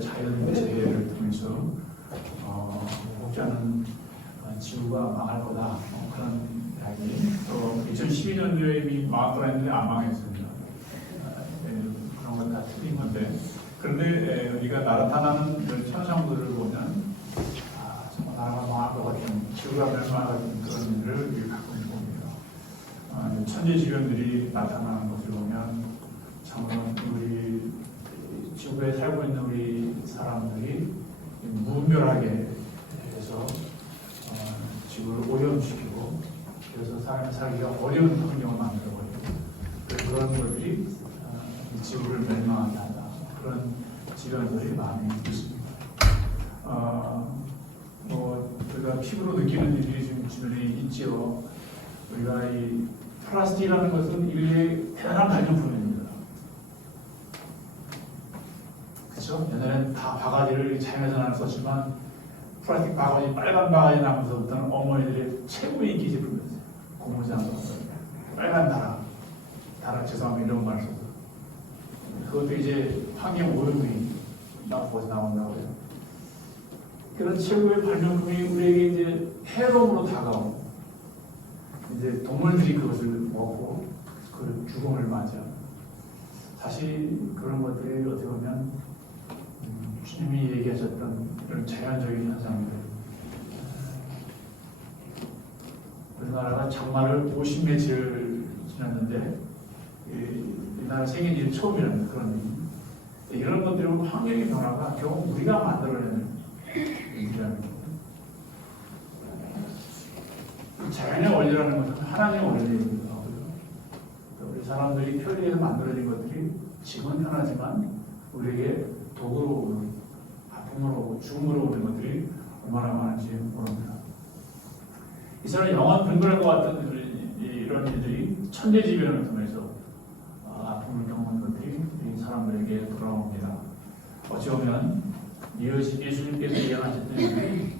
자연 재해를 통해서 목자는 지구가 망할 거다 그런 이야기. 또 2012년도에 이미 망할 거라 했는데 안 망했습니다. 그런 건 다 틀린 건데, 그런데 우리가 나타나는 현상들을 보면 정말 나라가 망할 것 같은, 지구가 멸망할 것 같은 그런 일을 우리 가끔 봅니다. 천재지변들이 나타나는 것을 보면 참으로 우리 지구에 살고 있는 우리 사람들이 무분별하게 해서 지구를 오염시키고, 그래서 사람이 살기가 어려운 환경을 만들어버리고, 그런 것들이 이 지구를 멸망하게 한다. 그런 지변들이 많이 있습니다. 우리가 피부로 느끼는 일이 지금 주변에 있지요. 우리가 이 플라스틱이라는 것은 인류의 대단한 발명품입니다. 그렇죠? 옛날에는 다 바가지를 자연에서 나는 썼지만, 플라스틱 바가지, 빨간 바가지 나면서부터는 어머니들의 최고의 인기 제품이었어요. 고무장갑, 빨간 다락, 죄송합니다. 이런 말 써서. 그것도 이제 환경 오염이 거기서 나온다고 해요. 그런 최고의 발명품이 우리에게 이제 해로움으로 다가오고, 이제 동물들이 그것을 먹고 그 죽음을 맞이하고, 사실 그런 것들이 어떻게 보면 주님이 얘기하셨던 이런 자연적인 현상들. 우리나라가 장마를 50며칠 지났는데 이 나라 생긴 일이 처음이라는 그런 일. 이런 것들이 환경의 변화가 결국 우리가 만들어내는 일이라는 거예요. 자연의 원리라는 것은 하나님의 원리이기도 하고요. 우리 사람들이 편리해서 만들어진 것들이 지금은 편하지만 우리에게 독으로 오는, 아픔으로 오고 죽음으로 오는 것들이 얼마나 많은지 모릅니다. 이 사람이 영원 분별할 것 같은 이런 일들이 천재지변을 통해서 아픔을 겪는 것들이 이 사람들에게 돌아옵니다. 어찌 보면 예수님께서 예언하셨던 일이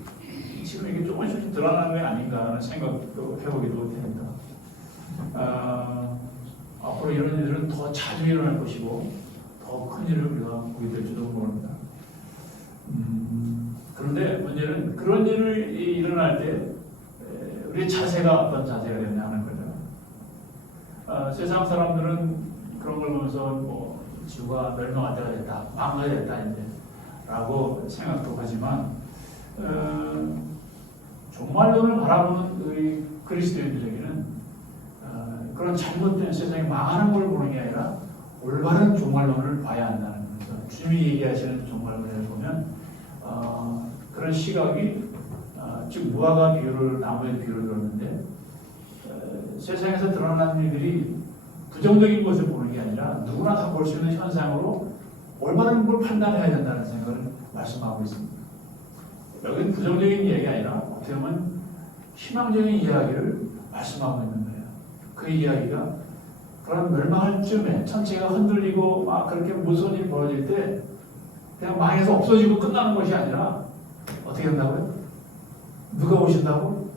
지금 이게 조금씩 드러나는 게 아닌가 하는 생각도 해보기도 됩니다. 앞으로 이런 일들은 더 자주 일어날 것이고 더 큰 일을 우리가 보게 될지도 모릅니다. 그런데 문제는 그런 일을 일어날 때 우리의 자세가 어떤 자세가 되느냐 하는 거죠. 세상 사람들은 그런 걸 보면서 지구가 멸망할 때가 됐다, 망가야 됐다 이제 라고 생각도 하지만 종말론을 바라보는 우리 그리스도인들에게는 그런 잘못된 세상이 망하는 걸 보는 게 아니라 올바른 종말론을 봐야 한다는 거죠. 주님이 얘기하시는 종말론을 보면 그런 시각이 즉 무화과 비유를, 나무의 비유를 들었는데 세상에서 드러나는 일들이 부정적인 것을 보는 게 아니라 누구나 다 볼 수 있는 현상으로 올바른 걸 판단해야 된다는 생각을 말씀하고 있습니다. 여기는 부정적인 이야기가 아니라 어떻게 보면 희망적인 이야기를 말씀하고 있는 거예요. 그 이야기가 그런 멸망할 쯤에 천체가 흔들리고 막 그렇게 무서운 일이 벌어질 때 그냥 망해서 없어지고 끝나는 것이 아니라 어떻게 된다고요? 누가 오신다고?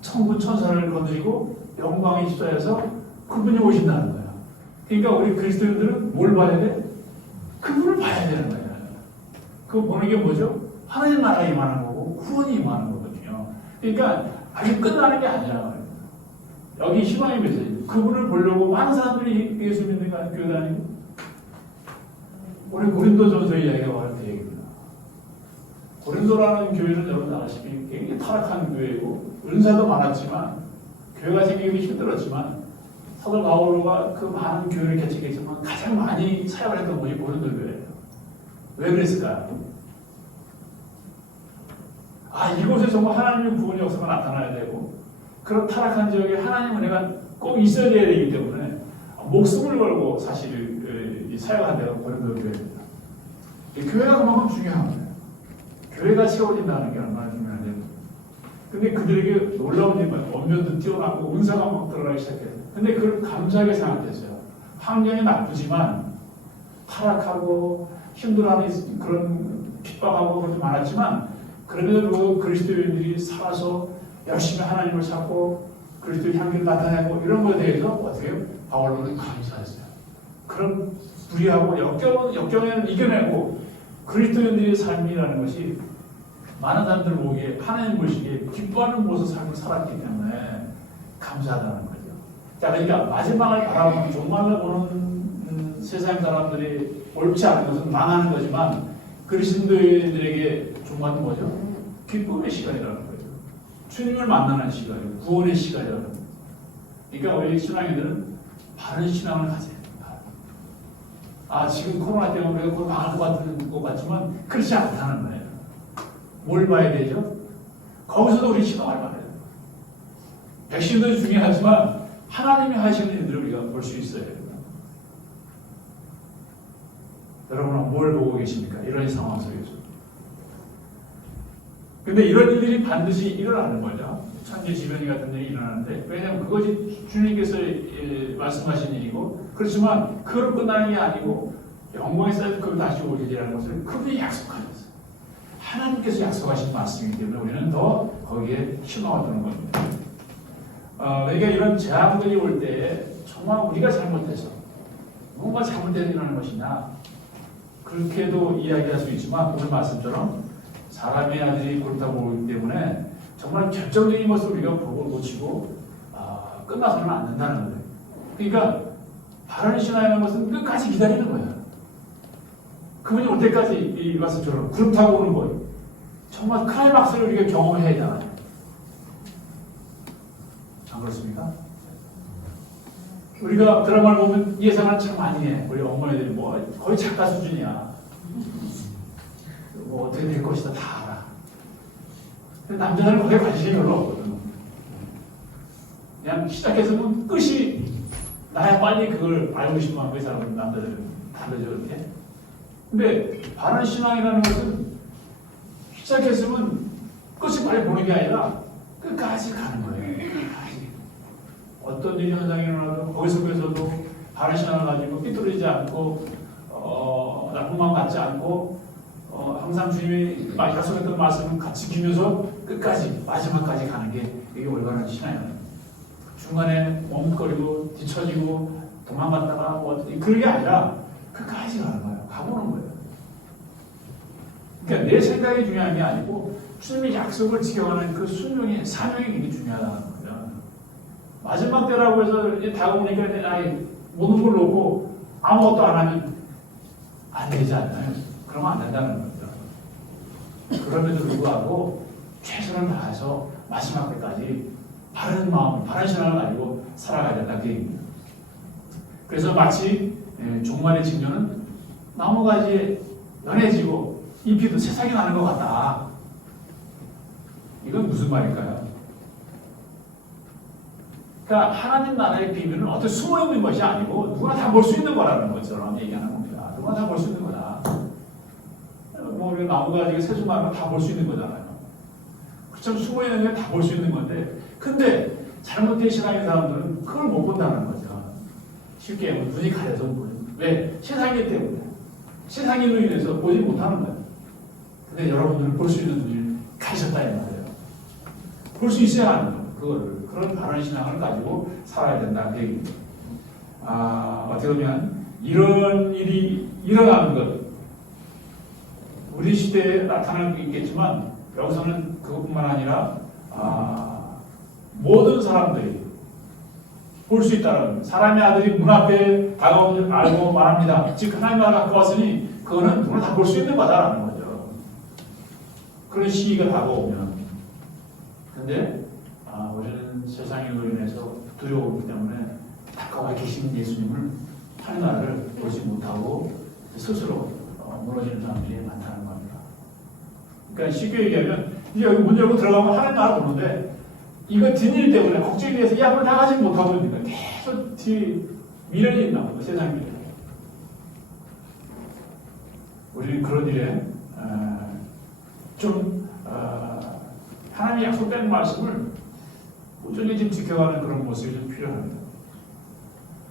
천군 천사를 거느리고 영광의 십자에서 그분이 오신다는 거예요. 그러니까 우리 그리스도인들은 뭘 봐야 돼? 그분을 봐야 되는 거예요. 그거 보는 게 뭐죠? 하나님 나라가 임하는 거고 구원이 임하는 거거든요. 그러니까 아직 끝나는 게 아니라 여기 희망의 메시지. 그분을 보려고 많은 사람들이 예수 믿는 교회 다니고, 우리 고린도전서의 이야기가 바로 그 얘기입니다. 고린도라는 교회는 여러분 아시다시피 굉장히 타락한 교회고 은사도 많았지만 교회가 생기기 힘들었지만 사도 바울가 그 많은 교회를 개척했지만 가장 많이 사역을 했던 곳이 고린도 교회예요. 왜 그랬을까요? 이곳에 정말 하나님의 구원의 역사가 나타나야 되고 그런 타락한 지역에 하나님의 은혜가 꼭 있어야 되기 때문에 목숨을 걸고 사실 사역한 데가 고린도 교회입니다. 교회가 그만큼 중요한 거예요. 교회가 세워진다는 게 얼마나 중요한지. 근데 그들에게 놀라운 일이 뭐예요? 언변도 뛰어나고 은사가 막 들어가기 시작해요. 근데 그걸 감사하게 생각했어요. 환경이 나쁘지만 타락하고 힘들어하는 그런 핍박하고 그런 게 많았지만 그럼에도 그리스도인들이 살아서 열심히 하나님을 찾고 그리스도의 향기를 나타내고 이런 것에 대해서 어떻게 해요? 바울로는 감사했어요. 그런 불의하고 역경에는 이겨내고 그리스도인들의 삶이라는 것이 많은 사람들 보기에 하나님 보시기에 기뻐하는 모습을 살고 살았기 때문에 감사하다는 거죠. 자, 그러니까 마지막을 바라보는 종말을 보는 세상 사람들이 옳지 않은 것은 망하는 거지만 그리스도인들에게 종말은 뭐죠? 기쁨의 시간이라는 거죠. 주님을 만나는 시간이고 구원의 시간이라는 거죠. 그러니까 우리 신앙인들은 바른 신앙을 가져야 됩니다. 아, 지금 코로나 때문에 우리가 곧 망할 것 같지만 그렇지 않다는 거예요. 뭘 봐야 되죠? 거기서도 우리 신앙을 봐야 돼요. 백신도 중요하지만 하나님이 하시는 일들을 우리가 볼 수 있어야 됩니다. 여러분은 뭘 보고 계십니까? 이런 상황 속에서. 근데 이런 일들이 반드시 일어나는 거죠. 천재지변이 같은 일이 일어나는데, 왜냐하면 그것이 주님께서 말씀하신 일이고, 그렇지만 그걸로 끝나는 게 아니고 영광의 쌓여서 그걸 다시 오리리라는 것을 그분이 약속하셨어요. 하나님께서 약속하신 말씀이기 때문에 우리는 더 거기에 희망을 두는 겁니다. 그러니까 이런 재앙들이 올 때 정말 우리가 잘못해서 뭔가 잘못돼서 일어나는 것이냐, 그렇게도 이야기할 수 있지만 오늘 말씀처럼 사람의 아들이 그렇다고 보기 때문에 정말 결정적인 것을 우리가 보고 놓치고 끝나서는 안 된다는 거예요. 그러니까 바른 신앙이라는 것은 끝까지 기다리는 거예요. 그분이 올 때까지 이 말씀처럼 구름 타고 오는 거예요. 정말 클라이막스를 우리가 경험해야 되잖아요. 안 그렇습니까? 우리가 드라마를 보면 예상을 참 많이 해. 우리 어머니들이 뭐 거의 작가 수준이야. 뭐 어떻게 될 것이다 다 알아. 근데 남자들은 거기에 관심이 별로 없거든. 그냥 시작해서는 끝이 나야 빨리 그걸 알고 싶어 하는 사람은 남자들은 다르죠, 이렇게. 근데 바른 신앙이라는 것은 시작했으면 끝이 빨리 보는 게 아니라 끝까지 가는 거예요. 끝까지. 어떤 일이 현상이 일어나도 거기 속에서도 바른 신앙을 가지고 삐뚤어지지 않고 나쁜 마음 갖지 않고 항상 주님이 약속했던 말씀을 같이 지키면서 끝까지 마지막까지 가는 게 이게 올바른 신앙이에요. 중간에 머뭇거리고 뒤처지고 도망갔다가 뭐 그런 게 아니라 끝까지 가는 거예요. 가보는 거예요. 그러니까 내 생각이 중요한 게 아니고 주님의 약속을 지켜가는 그 순종의 사명이 굉장히 중요하다는 거죠. 마지막 때라고 해서 이제 다가오니까 모든 걸 놓고 아무것도 안 하면 안 되지 않나요? 그러면 안 된다는 거죠. 그럼에도 불구하고 최선을 다해서 마지막 때까지 바른 마음, 바른 신앙을 가지고 살아가야 된다는 얘기입니다. 그래서 마치 종말의 징조는 나무가지에 연해지고 잎이 새싹이 나는 것 같다. 이건 무슨 말일까요? 그러니까 하나님 나라의 비밀은 어떻게 숨어 있는 것이 아니고 누구나 다 볼 수 있는 거라는 것처럼 얘기하는 겁니다. 누구나 다 볼 수 있는 거다. 뭐 우리 나무가지가 새수만으로 다 볼 수 있는 거잖아요. 그처럼 숨어 있는 게 다 볼 수 있는 건데, 근데 잘못된 신앙인 사람들은 그걸 못 본다는 거죠. 쉽게 눈이 가려서 보는. 왜? 세상이기 때문에. 세상으로 인해서 보지 못하는 거예요. 근데 여러분들은 볼 수 있는 눈을 가지셨다 이 말이에요. 볼 수 있어야 하는 거예요. 그거를. 그런 바른 신앙을 가지고 살아야 된다는 얘기입니다. 어떻게 보면 이런 일이 일어나는 것, 우리 시대에 나타날 수 있겠지만 여기서는 그것뿐만 아니라 모든 사람들이 볼 수 있다는, 사람의 아들이 문 앞에 다가온 줄 알고 말합니다. 즉 하나님 나라가 가까웠으니 그거는 누구나 다 볼 수 있는 거다라는 거죠. 그런 시기가 다가오면. 근데 우리는 세상으로 인해서 두려우기 때문에 가까워 계신 예수님을 하나님 나라를 보지 못하고 스스로 무너지는 사람들이 많다는 겁니다. 그러니까 쉽게 얘기하면 이제 여기 문 열고 들어가면 하나님 나라 보는데 이거 뒷일 때문에 걱정이 돼서 이 앞으로 나가지 못하고 있는 거예요. 계속 뒤 미련이 있나 보다. 세상 미련. 우리는 그런 일에 하나님의 약속된 말씀을 꾸준히 좀 지켜가는 그런 모습이 좀 필요합니다.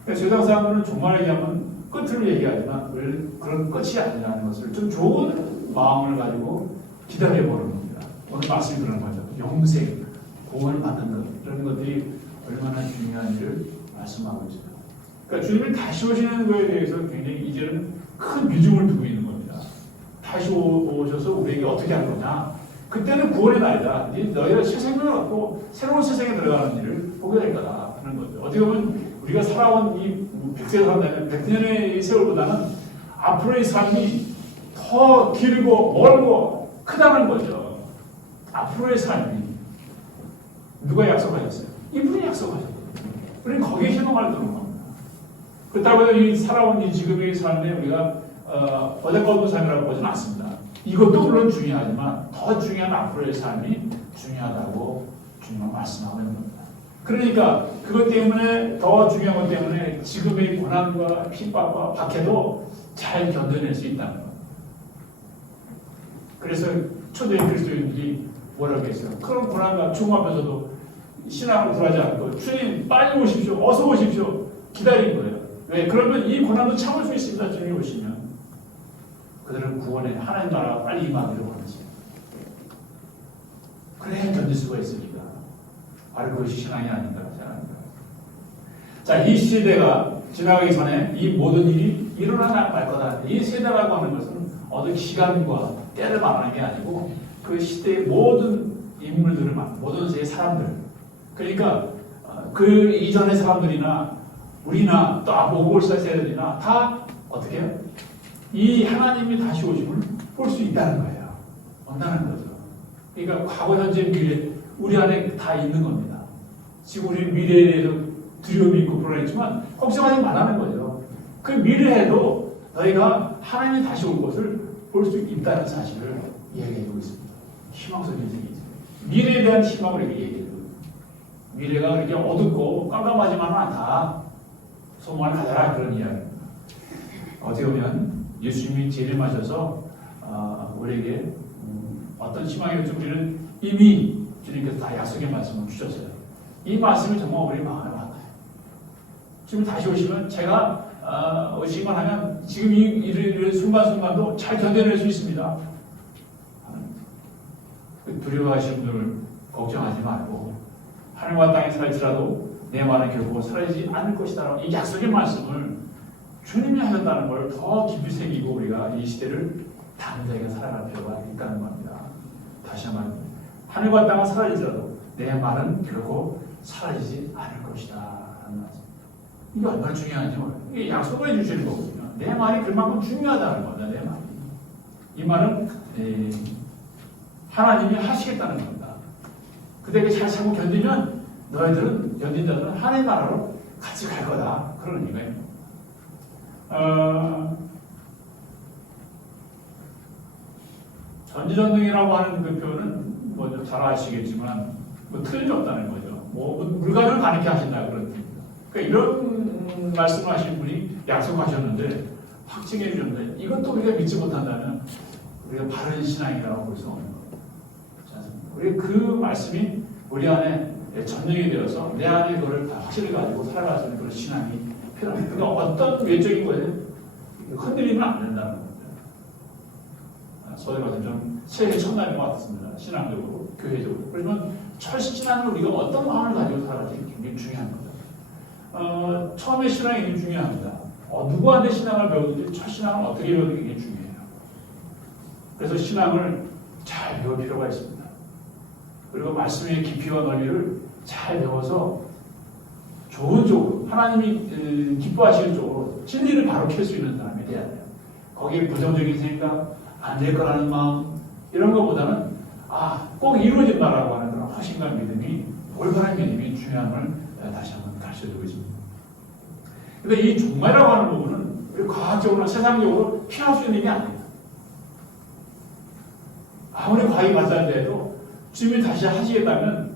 그러니까 세상 사람들은 종말 얘기하면 끝을 얘기하지만 그런 끝이 아니라는 것을 좀 좋은 마음을 가지고 기다려보는 겁니다. 오늘 말씀이 그런 거죠. 영생, 구원을 받는 것, 이런 것들이 얼마나 중요한 일을 말씀하고 있습니다. 그러니까 주님이 다시 오시는 것에 대해서 굉장히 이제는 큰 비중을 두고 있는 겁니다. 다시 오셔서 우리에게 어떻게 할 거냐. 그때는 구원의 날이다. 너희가 새 생명을 얻고 새로운 세상에 들어가는 일을 보게 될 거다 하는 거죠. 어떻게 보면 우리가 살아온 이 100세를 산다면 100년의 세월보다는 앞으로의 삶이 더 길고 멀고 크다는 거죠. 앞으로의 삶이 누가 약속하셨어요? 이분이 약속하셨거든요. 우리는 거기에 희망을 두는 겁니다. 그렇다고 해서 이 살아온 이 지금의 삶에 우리가 어제가 없는 삶이라고 보지는 않습니다. 이것도 물론 중요하지만 더 중요한 앞으로의 삶이 중요하다고 주님은 말씀하고 있는 겁니다. 그러니까 그것 때문에 더 중요한 것 때문에 지금의 고난과 핍박과 박해도 잘 견뎌낼 수 있다는 것. 그래서 초대 그리스도인들이 뭐라고 했어요? 그런 고난과 죽음 앞에서도 신앙으로 돌아가지 않고 주님 빨리 오십시오. 어서 오십시오. 기다린 거예요. 왜? 그러면 이 고난도 참을 수 있습니다. 주님이 오시면. 그들은 구원에 하나님 나라가 빨리 임하기를 원하지. 그래야 견딜 수가 있습니다. 바로 그것이 신앙이 아닌가 생각합니다. 자, 이 시대가 지나가기 전에 이 모든 일이 일어나야 말 거다. 이 세대라고 하는 것은 어떤 시간과 때를 말하는 게 아니고 그 시대의 모든 인물들을 모든 세의 사람들. 그러니까 그 이전의 사람들이나 우리나 또 앞으로 오고 올 세대들이나 다 어떻게 해요? 이 하나님이 다시 오심을 볼 수 있다는 거예요. 온다는 거죠. 그러니까 과거, 현재, 미래 우리 안에 다 있는 겁니다. 지금 우리 미래에 대해서 두려움이 있고 불안했지만 걱정하지 말라는 거죠. 그 미래에도 너희가 하나님이 다시 올 것을 볼 수 있다는 사실을 이야기해주고 있습니다. 희망적인 얘기죠. 미래에 대한 희망을 이렇게 얘기해주고 미래가 그렇게 어둡고 깜깜하지만은 않다. 소망을 가져라 그런 이야기입니다. 어떻게 보면 예수님이 재림하셔서 우리에게 어떤 희망이 올지 우리는 이미 주님께서 다 약속의 말씀을 주셨어요. 이 말씀이 정말 우리 마음에 와닿아요. 지금 다시 오시면 제가 오시기만 하면 지금 이 순간순간도 잘 견뎌낼 수 있습니다. 두려워하시는 분들 걱정하지 말고 하늘과 땅에 살지라도 내 말은 결코 사라지지 않을 것이다. 이 약속의 말씀을 주님이 하셨다는 걸 더 깊이 새기고 우리가 이 시대를 담대하게 살아갈 필요가 있다는 겁니다. 다시 한번 하늘과 땅은 사라지더라도 내 말은 결코 사라지지 않을 것이다 라는 말씀. 이게 얼마나 중요한지 몰라요. 이게 약속을 해주시는 거거든요. 내 말이 그만큼 중요하다는 겁니다. 내 말이. 이 말은 하나님이 하시겠다는 겁니다. 그대에게 잘 참고 견디면 너희들은 견딘 자들은 하나님 나라로 같이 갈 거다. 그런 의미예요. 전지전능이라고 하는 그 표현은 뭐 잘 아시겠지만 뭐 틀림이 없다는 거죠. 뭐 불가능을 가능케 하신다 그런 뜻입니다. 그러니까 이런 말씀을 하신 분이 약속하셨는데 확증해 주셨는데 이것도 우리가 믿지 못한다면 우리가 바른 신앙이라고 볼 수 없는 거예요. 우리 그 말씀이 우리 안에 전능이 되어서 내 안에 그걸 다 확실히 가지고 살아갈 수 있는 그런 신앙이 필요합니다. 그러니까 어떤 외적인 거에 흔들리면 안 된다는 겁니다. 소위 말해서 좀 세계 천당인 것 같습니다. 신앙적으로, 교회적으로. 그러면 첫 신앙을 우리가 어떤 마음을 가지고 살아가지 굉장히 중요한 겁니다. 처음에 신앙이 굉장히 중요합니다. 누구한테 신앙을 배우든지 첫 신앙을 어떻게 배우는 게 굉장히 중요해요. 그래서 신앙을 잘 배울 필요가 있습니다. 그리고 말씀의 깊이와 넓이를 잘 배워서 좋은 쪽으로 하나님이 기뻐하시는 쪽으로 진리를 바로 켤 수 있는 사람이 돼야 돼요. 거기에 부정적인 생각, 안 될 거라는 마음 이런 것보다는 꼭 이루어진다라고 하는 그런 확신과 믿음이 올바른 믿음이 중요함을 다시 한번 가르쳐주고 있습니다. 그런데 이 종말이라고 하는 부분은 우리 과학적으로나 세상적으로 피할 수 있는 게 아닙니다. 아무리 과학이 발달돼 해도 주님이 다시 하시겠다면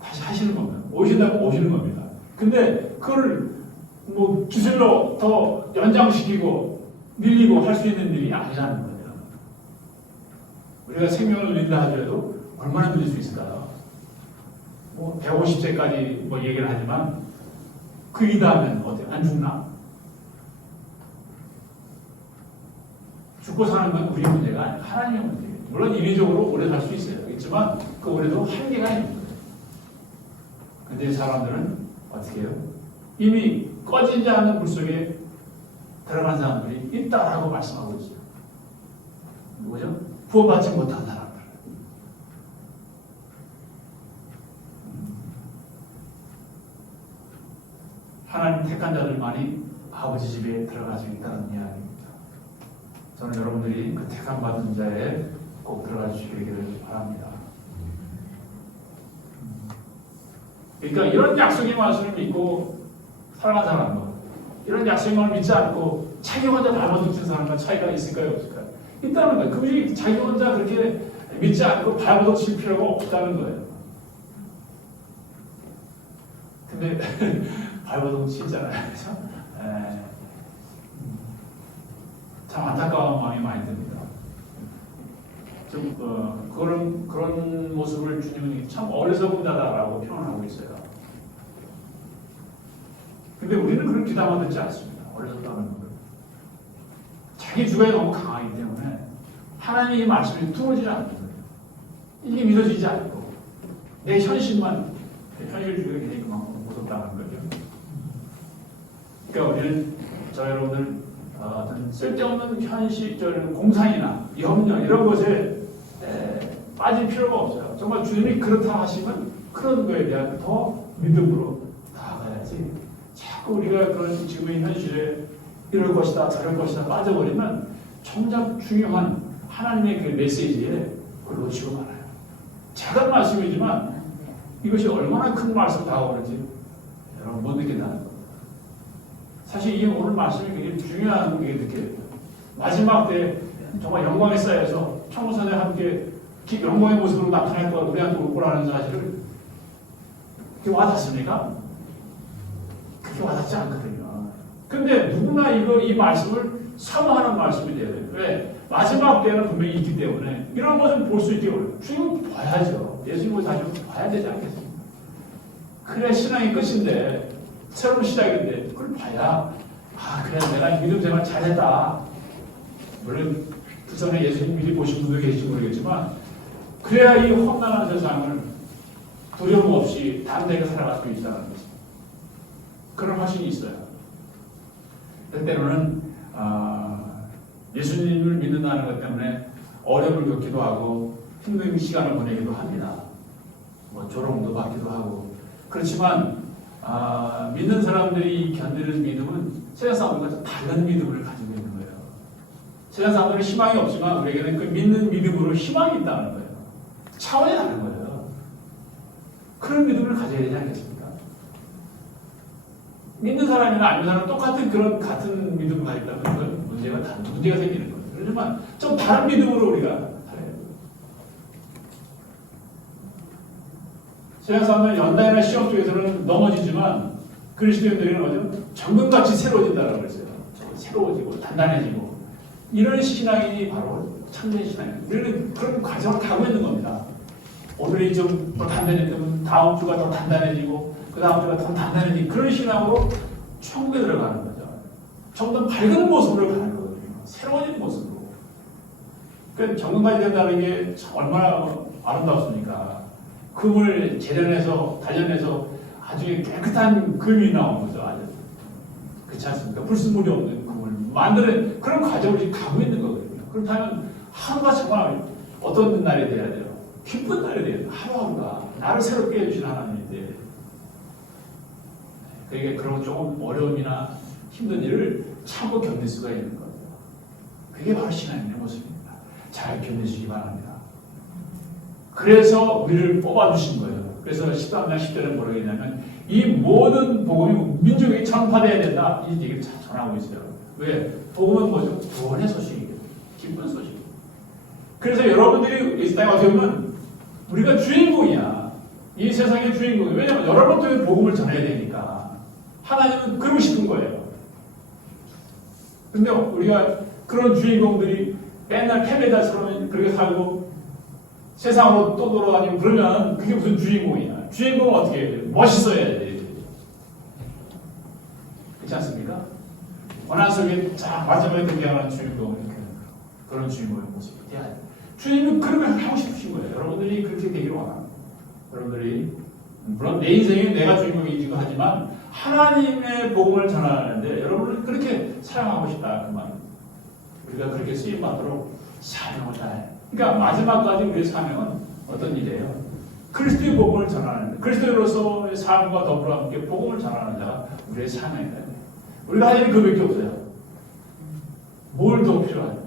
다시 하시는 겁니다. 오신다면 오시는 겁니다. 근데 그걸 뭐 기술로 더 연장시키고 밀리고 할 수 있는 일이 아니라는 거예요. 우리가 생명을 누린다 하더라도 얼마나 누릴 수 있을까요? 뭐 150세까지 뭐 얘기를 하지만 그 이다음엔 어때? 안 죽나? 죽고 사는 건 우리 문제가 아니라 하나님의 문제예요. 물론 인위적으로 오래 살 수 있어요. 있지만 그 오래도 한계가 있는 거예요. 근데 사람들은 어떻게 해요? 이미 꺼지지 않는 물 속에 들어간 사람들이 있다라고 말씀하고 있어요. 뭐죠? 구원받지 못한 사람들. 하나님 택한 자들만이 아버지 집에 들어갈 수 있다는 이야기입니다. 저는 여러분들이 그 택함 받은 자에 꼭 들어갈 수 있기를 바랍니다. 그러니까 이런 약속의 말씀을 믿고 살아간 사람과 이런 약속의 말을 믿지 않고 자기 혼자 발버둥친 사람과 차이가 있을까요? 없을까요? 있다는 거예요. 그분이 자기 혼자 그렇게 믿지 않고 발버둥칠 필요가 없다는 거예요. 근데 발버둥치잖아요. 그렇죠? 참 안타까운 마음이 많이 듭니다. 좀 그런 모습을 주님은 참 어리석은 자다라고 표현하고 있어요. 근데 우리는 그런 귀담아 듣지 않습니다. 어리석다는 걸. 자기 주관이 너무 강하기 때문에 하나님의 말씀이 들어오지 않는 거예요. 이게 믿어지지 않고 내 현실 주의가 굉장히 그만큼 무섭다는 거죠. 그러니까 우리는 저 여러분들 어떤 쓸데없는 현실, 공상이나 염려 이런 것에 빠질 필요가 없어요. 정말 주님이 그렇다 하시면 그런 거에 대한 더 믿음으로 나아가야지. 자꾸 우리가 그런 지금의 현실에 이럴 것이다 저럴 것이다 빠져버리면 정작 중요한 하나님의 그 메시지에 그걸 놓치고 말아요. 작은 말씀이지만 이것이 얼마나 큰 말씀 다가오는지 여러분 못 느낀다는 겁니다. 사실 이 오늘 말씀이 굉장히 중요한 게 느껴져요. 마지막 때 정말 영광에 쌓여서 청소년에 함께 영광의 모습으로 나타날 거라 우리한테 올 거라는 사실을 그게 와닿습니까? 그게 와닿지 않거든요. 근데 누구나 이 말씀을 사모하는 말씀이 돼야 돼요. 왜? 마지막 때는 분명히 있기 때문에 이런 것을 볼 수 있게 주님 봐야죠. 예수님을 다시 봐야 되지 않겠습니까? 그래 신앙의 끝인데 새로운 시작인데 그걸 봐야 그래 내가 믿음 생활 잘했다. 물론 그 전에 예수님 미리 보신 분도 계실지 모르겠지만 그래야 이 험난한 세상을 두려움 없이 담대하게 살아갈 수 있다는 거죠. 그런 확신이 있어요. 때로는 예수님을 믿는다는 것 때문에 어려움을 겪기도 하고 힘든 시간을 보내기도 합니다. 조롱도 받기도 하고 그렇지만 믿는 사람들이 견디는 믿음은 세상 사람들과 다른 믿음을 가지고 있는 거예요. 세상 사람들은 희망이 없지만 우리에게는 그 믿는 믿음으로 희망이 있다는 거예요. 차원이 다른 거예요. 그런 믿음을 가져야 되지 않겠습니까? 믿는 사람이나 안 믿는 사람 똑같은 같은 믿음을 가지고 있다면 그건 문제가 생기는 거예요. 그렇지만 좀 다른 믿음으로 우리가 살아야 돼요. 세상 사람들은 연단이나 시험 속에서는 넘어지지만 그리스도인들은 뭐죠? 정금같이 새로워진다고 그랬어요. 새로워지고 단단해지고 이런 신앙이 바로 참된 신앙이에요. 우리는 그런 과정을 가고 있는 겁니다. 오늘이 좀 더 단단해지면 다음 주가 더 단단해지고 그 다음 주가 더 단단해지고 그런 신앙으로 천국에 들어가는 거죠. 좀 더 밝은 모습으로 가는 거거든요. 새로워진 모습으로. 그러니까 정금같이 된다는 게 얼마나 아름답습니까? 금을 재련해서 단련해서 아주 깨끗한 금이 나오는 거죠. 아주 그렇지 않습니까? 불순물이 없는 금을 만드는 그런 과정을 지금 가고 있는 거거든요. 그렇다면 하루가 정말 어떤 날이 돼야 돼요? 기쁜 날이 돼야 돼요. 하루하루가 나를 새롭게 해주신 하나님인데 그러니까 그런 조금 어려움이나 힘든 일을 참고 견딜 수가 있는 거예요. 그게 바로 신앙인의 모습입니다. 잘 견디시기 바랍니다. 그래서 우리를 뽑아주신 거예요. 그래서 13장 10절에 뭐라고 했냐면 이 모든 복음이 민족에게 전파되어야 된다. 이 얘기를 전하고 있어요. 왜? 복음은 뭐죠? 구원의 소식이에요. 기쁜 소식. 그래서 여러분들이 이 땅에 어떻게 보면 우리가 주인공이야. 이 세상의 주인공이에요. 왜냐하면 여러분 때문에 복음을 전해야 되니까. 하나님은 그러고 싶은 거예요. 근데 우리가 그런 주인공들이 맨날 패배자처럼 그렇게 살고 세상으로 또 돌아다니고 그러면 그게 무슨 주인공이야. 주인공은 어떻게 해야 돼요? 멋있어야 돼. 그렇지 않습니까? 원한 속에 쫙 마지막에 등장하는 주인공은 그런 주인공의 모습이 돼야 돼. 주님은 그런 걸 하고 싶으신 거예요. 여러분들이 그렇게 되기로 원합니다. 여러분들이 물론 내 인생에 내가 주인공이기도 하지만 하나님의 복음을 전하는데 여러분을 그렇게 사랑하고 싶다 그 말. 우리가 그렇게 쓰임 받도록 사명을 다해. 그러니까 마지막까지 우리의 사명은 어떤 일이에요? 그리스도의 복음을 전하는 데, 그리스도로서의 삶과 더불어 함께 복음을 전하는 자가 우리의 사명이다. 우리가 할 일이 그밖에 없어요. 뭘 더 필요하냐?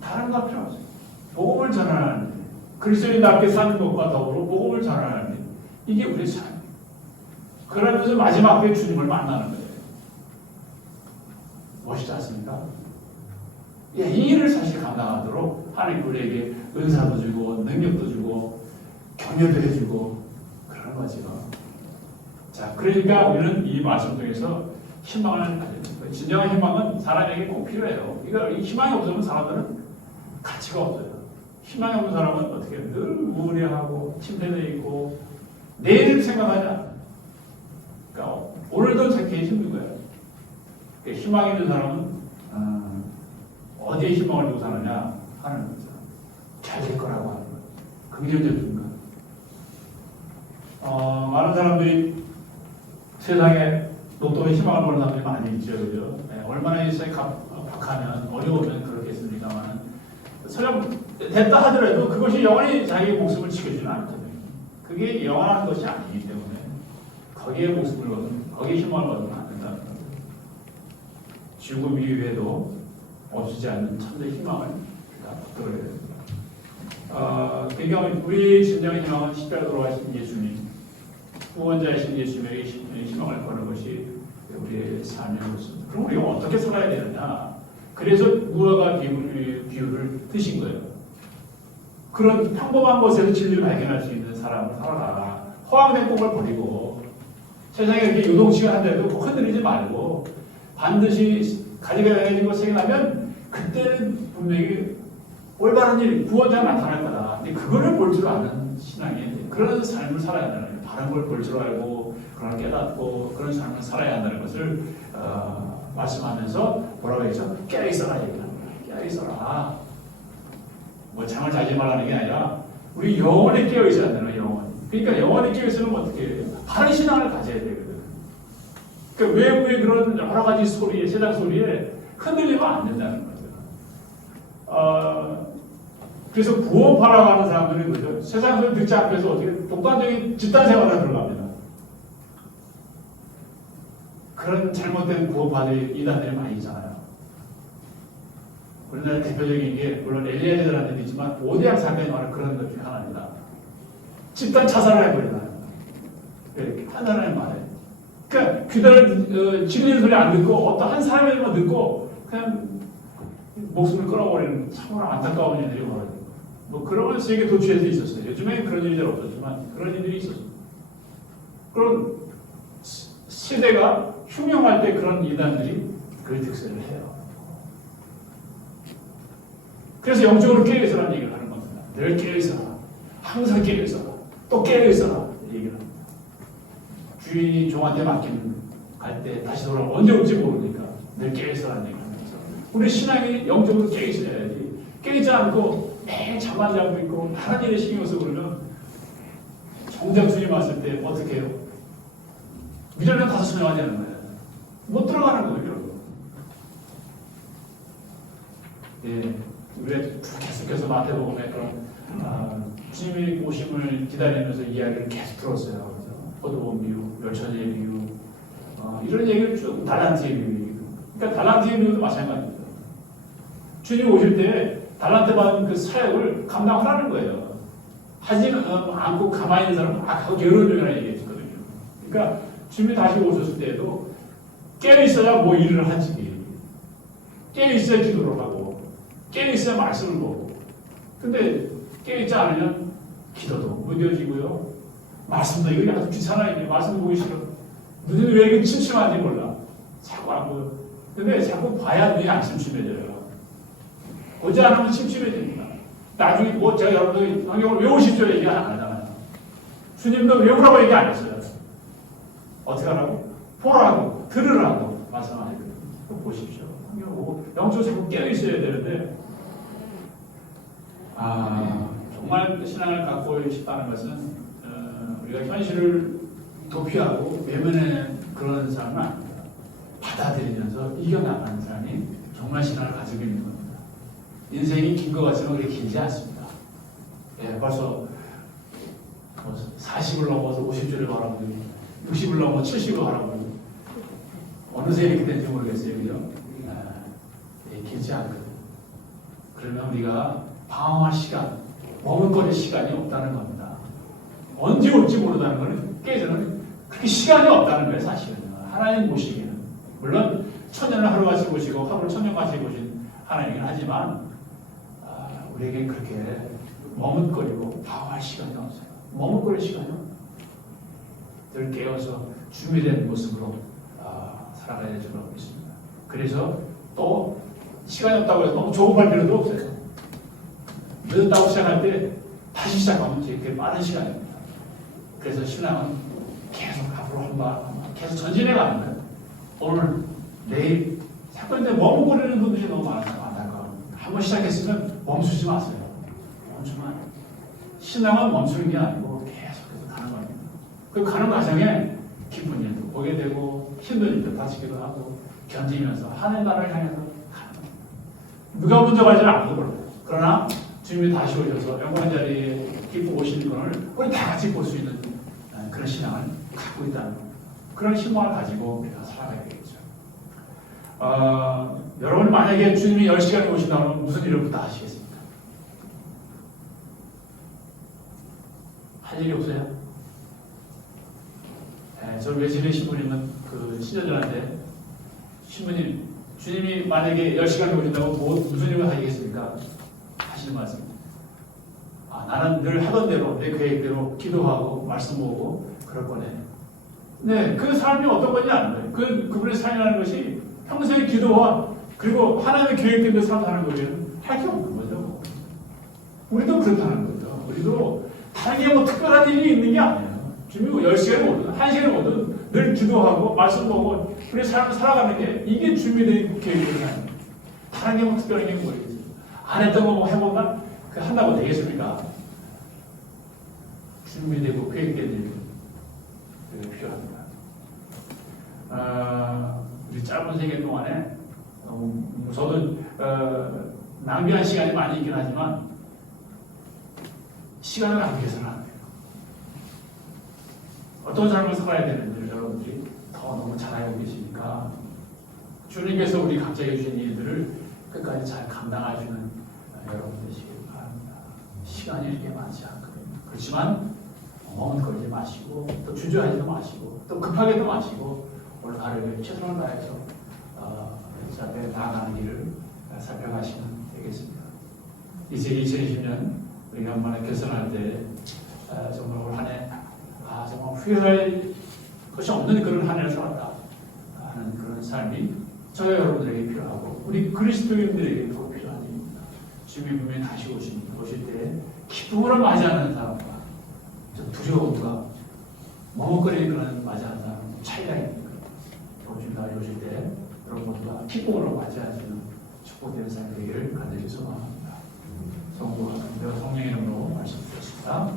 다른 거 필요 없어요. 복음을 전하는 데, 그리스도인답게 사는 것과 더불어 복음을 전하는 데, 이게 우리의 사명. 그러면서 마지막 때 주님을 만나는 거예요. 멋있지 않습니까? 이 일을 사실 감당하도록 하나님 우리에게 은사도 주고 능력도 주고 격려도 해주고 그런 거죠. 자, 그러니까 우리는 이 말씀 중에서 희망을 가져야 됩니다. 진정한 희망은 사람에게 꼭 필요해요. 이 희망이 없으면 사람들은 가치가 없어요. 희망이 없는 사람은 어떻게 늘 우울해하고 침대에 있고 내일을 생각하지 않아요. 그러니까 오늘도 자기 힘든 거예요. 그러니까 희망이 있는 사람은 어디에 희망을 두고 사느냐 하는 거죠. 잘 될 거라고 하는 거예요. 긍정적인 거. 많은 사람들이 세상에 로또에 희망을 보는 사람들이 많이 있죠. 그죠? 네, 얼마나 이 세상이 박하면 어려우면 그렇겠습니다만 설령 됐다 하더라도 그것이 영원히 자기의 목숨을 지켜주는 않거든요. 그게 영원한 것이 아니기 때문에 거기에 목숨을 거두면 거기에 희망을 거두면 안 된다는 거죠. 죽음 이후에도 없어지지 않는 참된 희망을 붙들어야 됩니다. 그러니까 우리 진정한 희망은 십자가에 돌아가신 예수님, 구원자이신 예수님에게 희망을 거는 것이 우리의 삶이었습니다. 그럼 우리가 어떻게 살아야 되느냐? 그래서 무화과 비유를 드신 거예요. 그런 평범한 곳에서 진리를 발견할 수 있는 사람을 살아라. 허황된 꿈을 버리고 세상에 이렇게 요동치가 한데도 흔들리지 말고 반드시 가지가야 되는 것이 나면 그때는 분명히 올바른 일, 구원자가 나타날 거다. 근데 그거를 볼 줄 아는 신앙이 그런 삶을 살아야 한다는 거예요. 다른 걸 볼 줄 알고 그런 걸 깨닫고 그런 삶을 살아야 한다는 것을 말씀하면서 뭐라고 했죠? 깨어있어라 얘기하는 거예요. 깨어있어라. 뭐 잠을 자지 말라는 게 아니라 우리 영원히 깨어있어야 한다는 거예요. 영원히. 그러니까 영원히 깨어있으면 어떻게 해요? 바른 신앙을 가져야 되거든. 그러니까 외부의 그런 여러 가지 소리에, 세상 소리에 흔들리면 안 된다는 거죠. 그래서 구원파라고 하는 사람들이 그죠? 세상 소리 듣지 않고서 어떻게 독단적인 집단 생활에 들어갑니다. 그런 잘못된 구원파들이 이단들이 많이 있잖아요. 우리나라 대표적인 게 물론 엘리야들한테도 있지만 오대양 사건이 말하는 그런 것 중에 하나입니다. 집단 자살을 해버린다는 거예요. 하나님 말에. 그러니까 귀들을 진리의 소리 안 듣고 어떤 한 사람에게만 듣고 그냥 목숨을 끊어버리는 참으로 안타까운 일들이 벌어져요. 뭐 그런 세계 도처에서 있었어요. 요즘에 그런 일이 잘 없었지만 그런 일들이 있었어요. 그런 시대가 흉흉할 때 그런 이단들이 그 특색을 해요. 그래서 영적으로 깨어있으라는 얘기를 하는 겁니다. 늘 깨어있어라. 항상 깨어있어라. 또 깨어있어라. 얘기를 합니다. 주인이 종한테 맡기는 갈 때 다시 돌아오면 언제 올지 모르니까 늘 깨어있어라는 얘기를 하면서 우리 신앙이 영적으로 깨어있어야지. 깨어있지 않고 매일 잠만 자고 있고 다른 일에 신경 써서 그러면 정작 주님 왔을 때 어떻게 해요? 미련을 가서 수명해야 되는 거예요. 못 들어가는 거예요. 결국. 예, 우리가 계속해서 마태복음에 그런 주님의 오심을 기다리면서 이야기를 계속 들었어요. 포도원 비유, 열천의 비유, 이런 얘기를 쭉 달란트의 비유. 그러니까 달란트의 비유도 마찬가지입니다. 주님 오실 때 달란트 받은 그 사역을 감당하라는 거예요. 하지 않고 가만히 있는 사람은 하고 여러 명이나 얘기했거든요. 그러니까 주님이 다시 오셨을 때에도 깨어있어야 뭐 일을 하지. 깨어있어야 기도를 하고 깨어있어야 말씀을 보고. 근데 깨어있지 않으면 기도도 무뎌지고요. 말씀도 이거 아주 귀찮아요. 말씀 보기 싫어. 눈이 왜 이렇게 침침한지 몰라. 자꾸 안 보여. 근데 자꾸 봐야 눈이 안 침침해져요. 보지 않으면 침침해집니다. 나중에 뭐 제가 여러분들 성경을 외우십시오 얘기 안 하잖아요. 주님도 외우라고 얘기 안 했어요. 어떻게 하라고? 보라고, 들으라고 말씀하시거든요. 보십시오. 성경을 보고 영적으로 자꾸 깨어있어야 되는데 정말 신앙을 갖고 싶다는 것은 우리가 현실을 도피하고 외면하는 그런 사람은 아닙니다. 받아들이면서 이겨나가는 사람이 정말 신앙을 가지고 있는 겁니다. 인생이 긴 것 같지만 그렇게 길지 않습니다. 예, 벌써 40을 넘어서 50줄을 바라보고 60을 넘어 70을 바라보고 어느새 이렇게 된지 모르겠어요. 그죠? 예, 길지 않거든요. 그러면 우리가 방황할 시간, 머뭇거릴 시간이 없다는 겁니다. 언제 올지 모른다는 것은 깨져는 그렇게 시간이 없다는 거예요. 사실은 하나님 보시기에는 물론 천년을 하루같이 보시고 하루를 천년같이 보신 하나님이긴 하지만 우리에게 그렇게 머뭇거리고 방황할 시간이 없어요. 머뭇거릴 시간이 없어요. 늘 깨어서 준비된 모습으로 살아가야 될 줄 알고 있습니다. 그래서 또 시간이 없다고 해서 너무 조급할 필요도 없어요. 늦었다고 시작할 때 다시 시작하면 되게 빠른 시간입니다. 그래서 신앙은 계속 앞으로 한발 계속 전진해 가는 거예요. 오늘 내일 사건인데 머뭇거리는 분들이 너무 많아서 한번 시작했으면 멈추지 마세요. 멈추면 신앙은 멈추는 게 아니고 계속해서 가는 겁니다. 그 가는 과정에 기쁜 일도 보게 되고 힘든 일도 다치기도 하고 견디면서 하나님 나라를 향해서 가는 겁니다. 누가 먼저 가지 않고 그래요. 그러나 주님이 다시 오셔서 영광의 자리에 기쁘고 오시는 것을 우리 다 같이 볼 수 있는 그런 신앙을 갖고 있다는 그런 희망을 가지고 우리가 살아가야 되겠죠. 여러분 만약에 주님이 10시간에 오신다면 무슨 일을 부터 하시겠습니까? 할 일이 없어요? 저 외신의 신부님은 그 신자들한테 신부님 주님이 만약에 10시간에 오신다고 무슨 일을 하시겠습니까? 하시는 말씀. 나는 늘 하던 대로 내 계획대로 기도하고 말씀 보고 그럴 거네. 네, 그 삶이 어떤 건지 아는 거예요. 그분의 삶이라는 것이 평소의 기도와 그리고 하나님의 계획대로 살아가는 거에는 할 게 없는 거죠. 우리도 그렇다는 거죠. 우리도 다른 게 뭐 특별한 일이 있는 게 아니에요. 주님이 10시간을 오든 1시간을 오든 늘 기도하고 말씀 보고 우리 삶을 살아가는 게 이게 준비된 계획이 아니에요. 다른 게 뭐 특별한 게 뭐겠지. 안 했던 거 뭐 해본다? 그 한다고 되겠습니까? 준비되고 계획된 일이 필요합니다. 우리 짧은 세계 동안에 저도 낭비한 시간이 많이 있긴 하지만 시간을 낭비해서는 안 돼요. 어떤 삶을 살아야 되는지 여러분들이 더 너무 잘 알고 계시니까 주님께서 우리 각자에게 주신 일들을 끝까지 잘 감당하시는 여러분 되시길 바랍니다. 시간이 이렇게 많지 않거든요. 그렇지만 머뭇거리지 마시고 또 주저하지도 마시고 또 급하게도 마시고 오늘 하루에 최선을 다해서 앞에 나아가는 길을 살펴가시면 되겠습니다. 이제 2020년 우리가 한 번에 결산할 때 정말 올 한 해 정말 후회할 것이 없는 그런 한 해를 살았다 하는 그런 삶이 저와 여러분들에게 필요하고 우리 그리스도인들에게도 필요한 일입니다. 주님이 분명히 다시 오실 때 기쁨으로 맞이하는 사람과 두려움과 머뭇거리는 그런 맞이하는 사람 차이가 있는 거예요. 주님 다시 오실 때 여러분 모두가 기쁨으로 맞이하시는 축복되는 삶이 되기를 간절히 소망합니다. 성령의 이름으로 말씀드렸습니다.